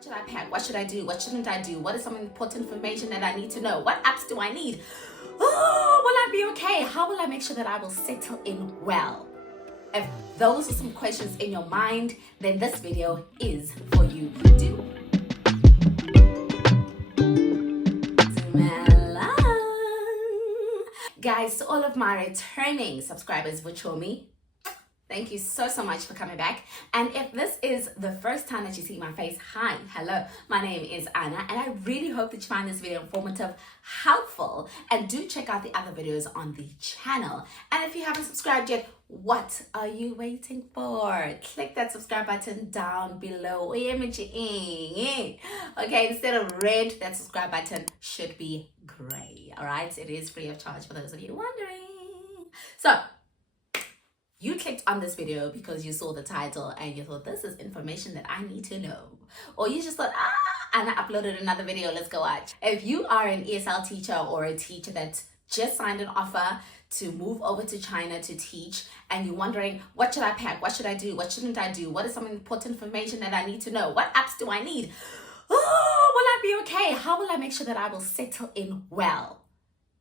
What should I pack? What should I do? What shouldn't I do? What is some important information that I need to know? What apps do I need? Oh, will I be okay? How will I make sure that I will settle in well? If those are some questions in your mind, then this video is for you. Guys, to all of my returning subscribers, me, thank you so much for coming back. And if this is the first time that you see my face, hi, hello, my name is Anna, and I really hope that you find this video informative, helpful, and do check out the other videos on the channel. And if you haven't subscribed yet, what are you waiting for? Click that subscribe button down below. Okay, instead of red, that subscribe button should be gray. All right, it is free of charge for those of you wondering. So you clicked on this video because you saw the title and you thought this is information that I need to know, or you just thought, and I uploaded another video, let's go watch. If you are an ESL teacher or a teacher that just signed an offer to move over to China to teach, and you're wondering, what should I pack? What should I do? What shouldn't I do? What is some important information that I need to know? What apps do I need? Oh, will I be okay? How will I make sure that I will settle in well?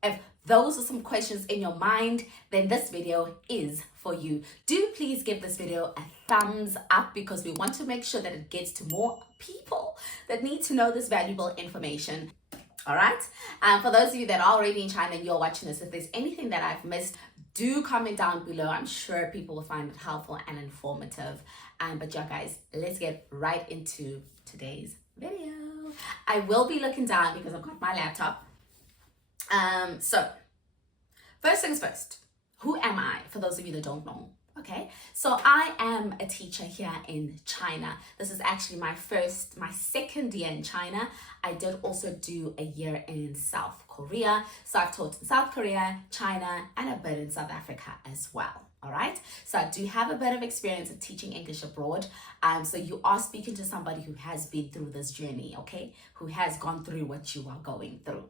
If those are some questions in your mind, then this video is for you. Do please give this video a thumbs up because we want to make sure that it gets to more people that need to know this valuable information. All right. For those of you that are already in China and you're watching this, if there's anything that I've missed, do comment down below. I'm sure people will find it helpful and informative. But yeah, guys, let's get right into today's video. I will be looking down because I've got my laptop. So first things first, who am I? For those of you that don't know. Okay, so I am a teacher here in China. This is actually my second year in China. I did also do a year in South Korea. So I've taught in South Korea, China, and a bit in South Africa as well. All right, so I do have a bit of experience of teaching English abroad. So you are speaking to somebody who has been through this journey, okay, who has gone through what you are going through.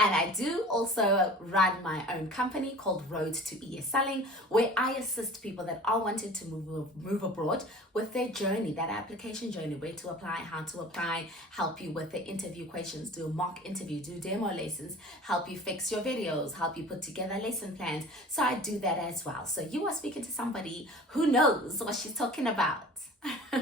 And I do also run my own company called Road to ESLing, where I assist people that are wanting to move abroad with their journey, that application journey, where to apply, how to apply, help you with the interview questions, do a mock interview, do demo lessons, help you fix your videos, help you put together lesson plans. So I do that as well. So you are speaking to somebody who knows what she's talking about. All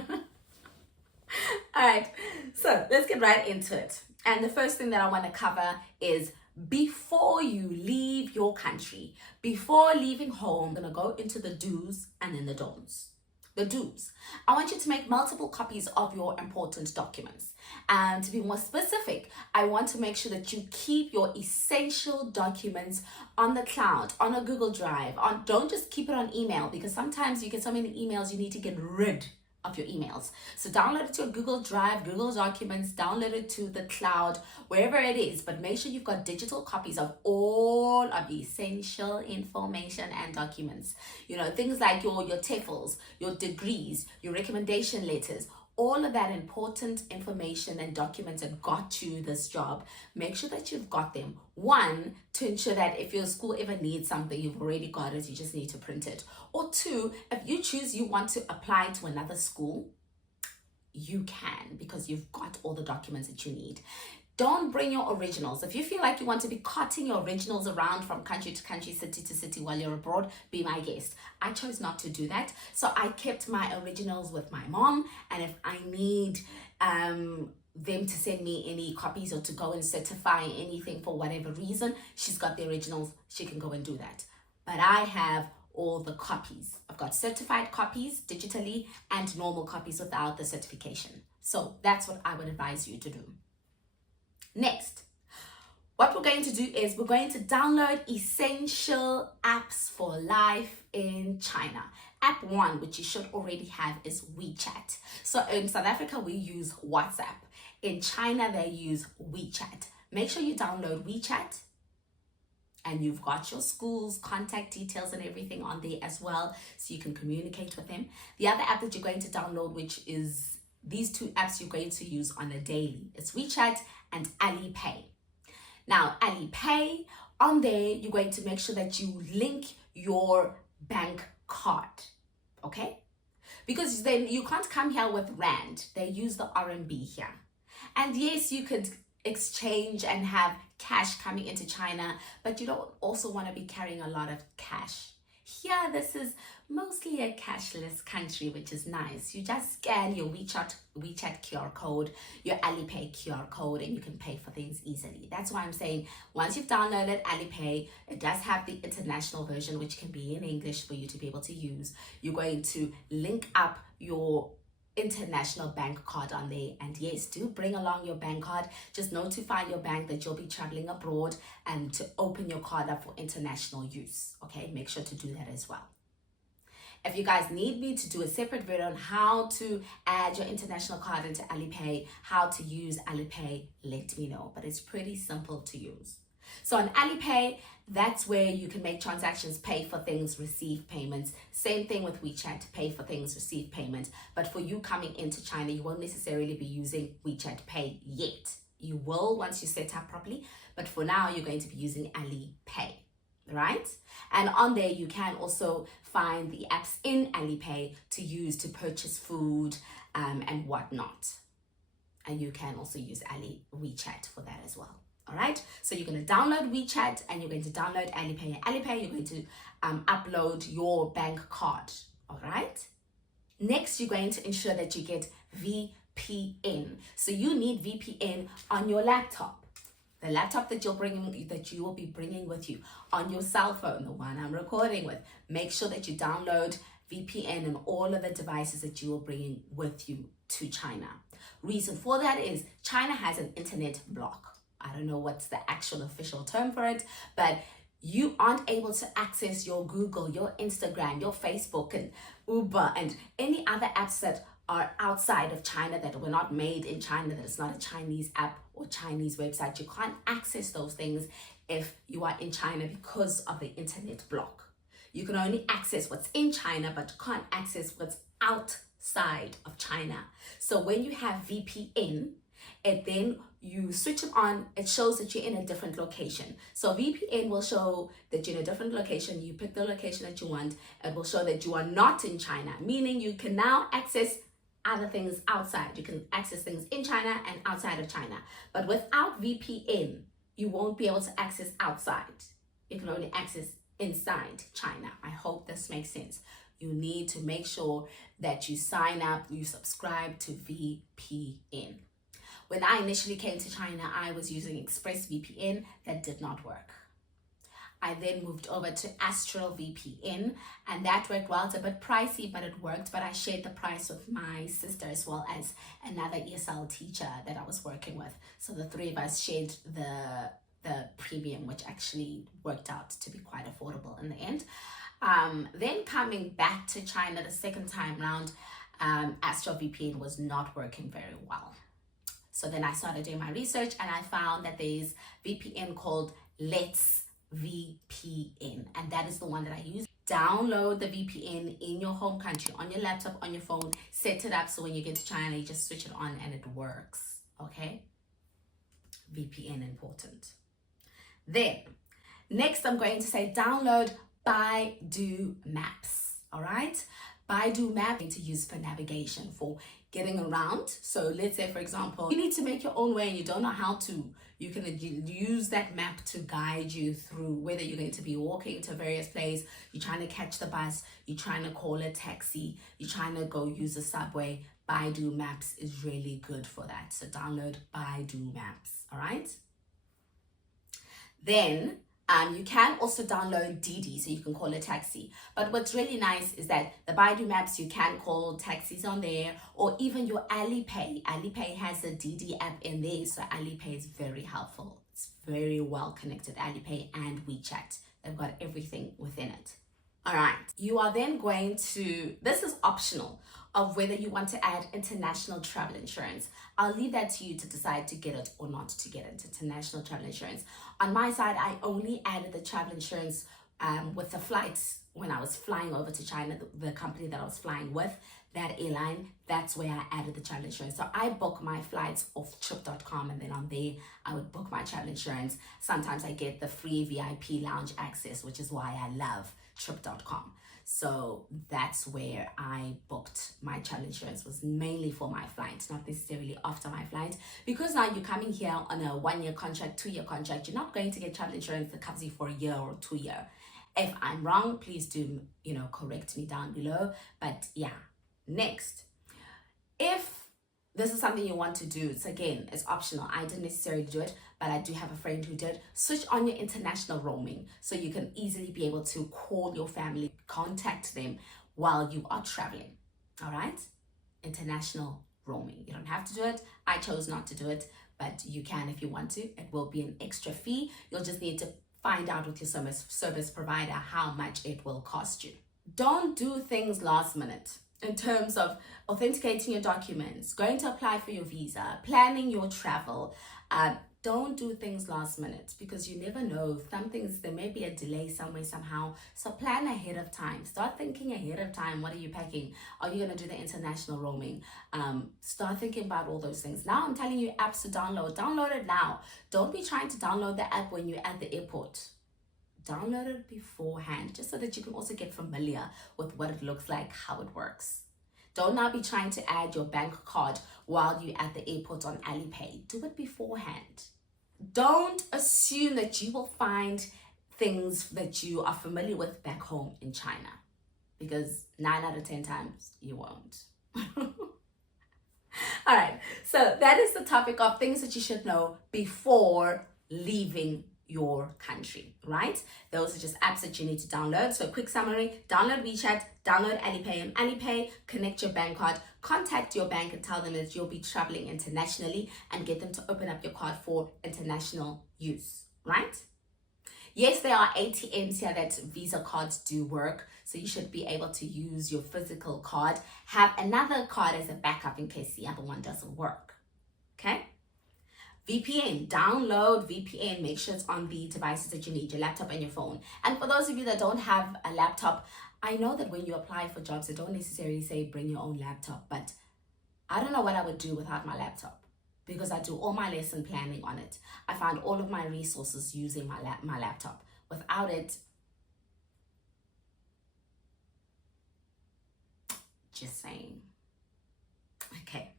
right, so let's get right into it. And the first thing that I want to cover is before you leave your country, before leaving home, I'm going to go into the do's and then the don'ts. The do's. I want you to make multiple copies of your important documents. And to be more specific, I want to make sure that you keep your essential documents on the cloud, on a Google Drive. Don't just keep it on email, because sometimes you get so many emails you need to get rid of your emails. So download it to a Google Drive, Google Documents, download it to the cloud, wherever it is, but make sure you've got digital copies of all of the essential information and documents. You know, things like your TEFLs, your degrees, your recommendation letters, all of that important information and documents that got you this job. Make sure that you've got them. One, to ensure that if your school ever needs something, you've already got it, you just need to print it. Or two, if you choose you want to apply to another school, you can, because you've got all the documents that you need. Don't bring your originals. If you feel like you want to be carting your originals around from country to country, city to city while you're abroad, be my guest. I chose not to do that. So I kept my originals with my mom. And if I need them to send me any copies or to go and certify anything for whatever reason, she's got the originals. She can go and do that. But I have all the copies. I've got certified copies digitally and normal copies without the certification. So that's what I would advise you to do. Next, what we're going to do is we're going to download essential apps for life in China. App 1, which you should already have, is WeChat. So in South Africa, we use WhatsApp. In China, they use WeChat. Make sure you download WeChat, and you've got your school's contact details and everything on there as well, so you can communicate with them. The other app that you're going to download, which is these two apps you're going to use on a daily, it's WeChat and Alipay. Now, Alipay, on there, you're going to make sure that you link your bank card, okay? because then you can't come here with rand. They use the RMB here. And yes, you could exchange and have cash coming into China, but you don't also want to be carrying a lot of cash. Here, this is mostly a cashless country, which is nice. You just scan your WeChat QR code, your Alipay QR code, and you can pay for things easily. That's why I'm saying once you've downloaded Alipay, it does have the international version, which can be in English for you to be able to use. You're going to link up your international bank card on there, and yes, do bring along your bank card. Just notify your bank that you'll be traveling abroad and to open your card up for international use. Okay, make sure to do that as well. If you guys need me to do a separate video on how to add your international card into Alipay, how to use Alipay, let me know, but it's pretty simple to use. So on Alipay, that's where you can make transactions, pay for things, receive payments. Same thing with WeChat, pay for things, receive payment. But for you coming into China, you won't necessarily be using WeChat Pay yet. You will once you set up properly, but for now, you're going to be using Alipay, right? And on there, you can also find the apps in Alipay to use to purchase food and whatnot. And you can also use WeChat for that as well. All right, so you're going to download WeChat and you're going to download Alipay. Alipay, you're going to upload your bank card. All right. Next, you're going to ensure that you get VPN. So you need VPN on your laptop, the laptop that you will be bringing with you, on your cell phone, the one I'm recording with. Make sure that you download VPN on all of the devices that you are bringing with you to China. Reason for that is China has an internet block. I don't know what's the actual official term for it, but you aren't able to access your Google, your Instagram, your Facebook, and Uber, and any other apps that are outside of China, that were not made in China, that it's not a Chinese app or Chinese website. You can't access those things if you are in China because of the internet block. You can only access what's in China, but you can't access what's outside of China. So when you have VPN, and then you switch it on, it shows that you're in a different location. So VPN will show that you're in a different location. You pick the location that you want. It will show that you are not in China, meaning you can now access other things outside. You can access things in China and outside of China. But without VPN, you won't be able to access outside. You can only access inside China. I hope this makes sense. You need to make sure that you sign up, you subscribe to VPN. When I initially came to China, I was using ExpressVPN. That did not work. I then moved over to Astral VPN, and that worked well. It's a bit pricey, but it worked. But I shared the price with my sister as well as another ESL teacher that I was working with. So the three of us shared the premium, which actually worked out to be quite affordable in the end. Then coming back to China the second time round, Astral VPN was not working very well. So then I started doing my research and I found that there's VPN called Let's VPN, and that is the one that I use. Download the VPN in your home country, on your laptop, on your phone, set it up so when you get to China, you just switch it on and it works, okay? VPN important. Then, next I'm going to say download Baidu Maps, all right? Baidu Map to use for navigation, for getting around. So let's say, for example, you need to make your own way and you don't know how to. You can use that map to guide you through whether you're going to be walking to various places, you're trying to catch the bus, you're trying to call a taxi, you're trying to go use a subway. Baidu Maps is really good for that. So download Baidu Maps, all right? Then you can also download Didi, so you can call a taxi. But what's really nice is that the Baidu Maps, you can call taxis on there, or even your Alipay. Alipay has a Didi app in there, so Alipay is very helpful. It's very well connected, Alipay and WeChat. They've got everything within it. All right, you are then going to, this is optional, of whether you want to add international travel insurance. I'll leave that to you to decide to get it or not to get it, international travel insurance. On my side, I only added the travel insurance with the flights when I was flying over to China, the company that I was flying with, that airline, that's where I added the travel insurance. So I book my flights off trip.com, and then on there, I would book my travel insurance. Sometimes I get the free VIP lounge access, which is why I love trip.com. So that's where I booked my travel insurance, was mainly for my flight, not necessarily after my flight. Because now you're coming here on a 1-year contract, 2-year contract, you're not going to get travel insurance that covers you for a year or 2 year. If I'm wrong, please do, correct me down below. But yeah, next. If this is something you want to do, it's optional. I didn't necessarily do it, but I do have a friend who did. Switch on your international roaming so you can easily be able to call your family, contact them while you are traveling. All right? International roaming. You don't have to do it. I chose not to do it, but you can if you want to. It will be an extra fee. You'll just need to find out with your service provider how much it will cost you. Don't do things last minute. In terms of authenticating your documents, going to apply for your visa, planning your travel, don't do things last minute, because you never know. There may be a delay somewhere, somehow. So plan ahead of time. Start thinking ahead of time. What are you packing? Are you going to do the international roaming? Start thinking about all those things. Now I'm telling you apps to download. Download it now. Don't be trying to download the app when you're at the airport. Download it beforehand, just so that you can also get familiar with what it looks like, how it works. Don't now be trying to add your bank card while you're at the airport on Alipay. Do it beforehand. Don't assume that you will find things that you are familiar with back home in China, because 9 out of 10 times you won't. All right, so that is the topic of things that you should know before leaving your country, right? Those are just apps that you need to download. So quick summary: download WeChat, download Alipay, and Alipay, connect your bank card, contact your bank and tell them that you'll be traveling internationally, and get them to open up your card for international use, right? Yes, there are ATMs here that Visa cards do work, so you should be able to use your physical card. Have another card as a backup in case the other one doesn't work, okay? VPN, download VPN, make sure it's on the devices that you need, your laptop and your phone. And for those of you that don't have a laptop, I know that when you apply for jobs, they don't necessarily say bring your own laptop, but I don't know what I would do without my laptop, because I do all my lesson planning on it. I find all of my resources using my laptop. Without it, just saying. Okay.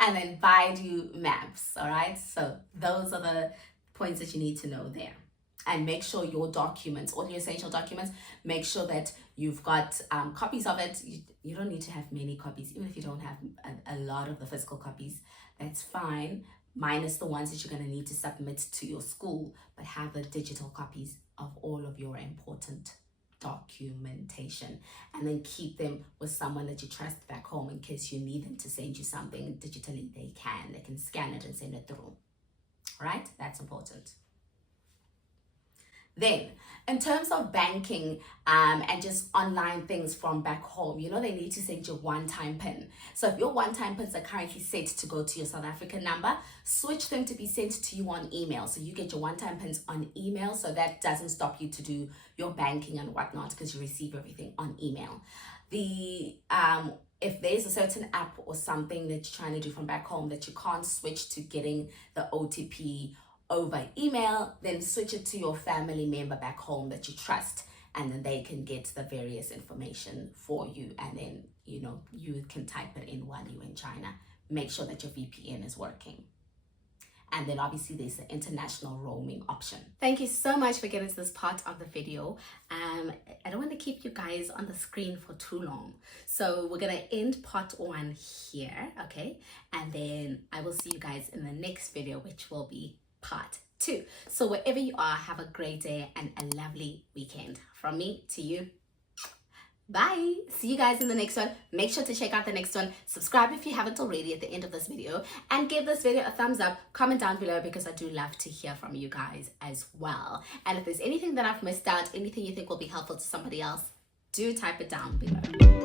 And then Baidu Maps, all right? So those are the points that you need to know there. And make sure your documents, all your essential documents, make sure that you've got copies of it. You don't need to have many copies. Even if you don't have a lot of the physical copies, that's fine, minus the ones that you're going to need to submit to your school, but have the digital copies of all of your important documentation, and then keep them with someone that you trust back home in case you need them to send you something digitally. They can scan it and send it through. All right, that's important. Then, in terms of banking and just online things from back home, they need to send you one-time PIN. So if your one-time PINs are currently set to go to your South African number, switch them to be sent to you on email. So you get your one-time PINs on email, so that doesn't stop you to do your banking and whatnot, because you receive everything on email. If there's a certain app or something that you're trying to do from back home that you can't switch to getting the OTP over email, then switch it to your family member back home that you trust, and then they can get the various information for you, and then you can type it in while you're in China. Make sure that your VPN is working. And then obviously there's the international roaming option. Thank you so much for getting to this part of the video. I don't want to keep you guys on the screen for too long, so we're gonna end part 1 here, okay? And then I will see you guys in the next video, which will be part 2. So wherever you are, have a great day and a lovely weekend. From me to you, bye. See you guys in the next one. Make sure to check out the next one. Subscribe if you haven't already at the end of this video, and give this video a thumbs up. Comment down below, because I do love to hear from you guys as well. And if there's anything that I've missed out, anything you think will be helpful to somebody else, do type it down below.